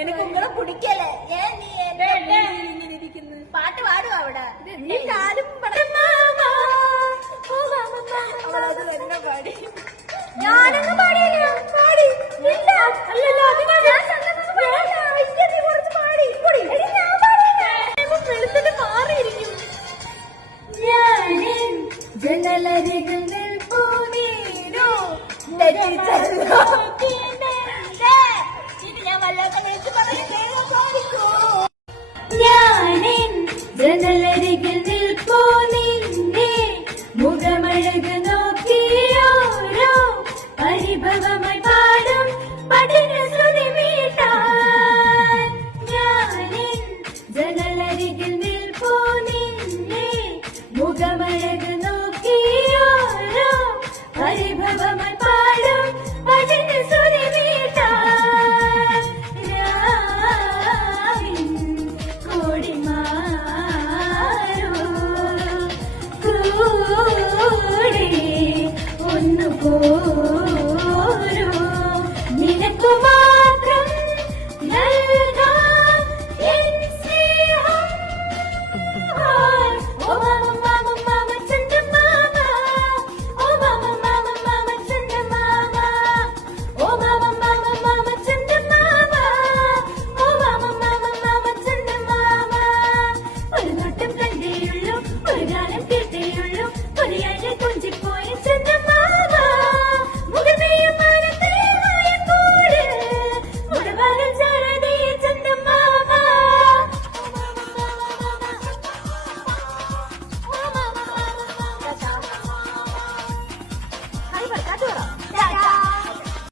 എനിക്ക് ഉങ്ങളെ കുടിക്കല്ലേ നീ ഇങ്ങനെ ഇരിക്കുന്നു. പാട്ട് പാടുക അവിടെ അവളത് തന്നെ പാടി. ഞാനൊന്നും പാടിയില്ല. പാടി ഇല്ല. അല്ലല്ലോ മാറിയിരിക്കും. ജനലരികൾ നിൽപ്പൂനീരോ ഇത് ഞാൻ വല്ലാത്ത വിളിച്ചു ഞാനിൻ ജനലരികൾ നിൽപ്പൂ നിന്നെ മുഖമഴക് നോക്കിയോരോ പരിഭവമായി പാടും പഠന ശ്രുതി മീട്ടാൻ. ഞാനിൻ ജനലരികിൽ നിൽപ്പൂ നിന്നെ മുഖമഴക് നോക്കിയോരോ പരിഭവമായി പാടും പഠന ശ്രുതി മീട്ടാൻ. രാവിൻ കോടിമാരോ കൂടെ ഒന്നു പോരോ നിനക്കു മാത്രം നൽകാം എൻ സ്നേഹം. ഓ മാമ മാമ മാമ ചന്ദമാമ, ഓ മാമ മാമ മാമ ചന്ദമാമ, ഓ മാമ മാമ മാമ ചന്ദമാമ, ഓ മാമ മാമ മാമ ചന്ദമാമ. ഒരു നോട്ടം കണ്ടേയുള്ളൂ, ഒരു ഗാനം കേട്ടേയുള്ളൂ, ഒരു ആഴ്ച കൊഞ്ചിപ്പോയ ചന്ദമാമ. മുഖത്തെയും മാനത്തെയുമായ കൂട് മുടവാനം ചാരാതീയ ചന്ദമാമ. ഹായ് പറ, കാറ്റ് പറ.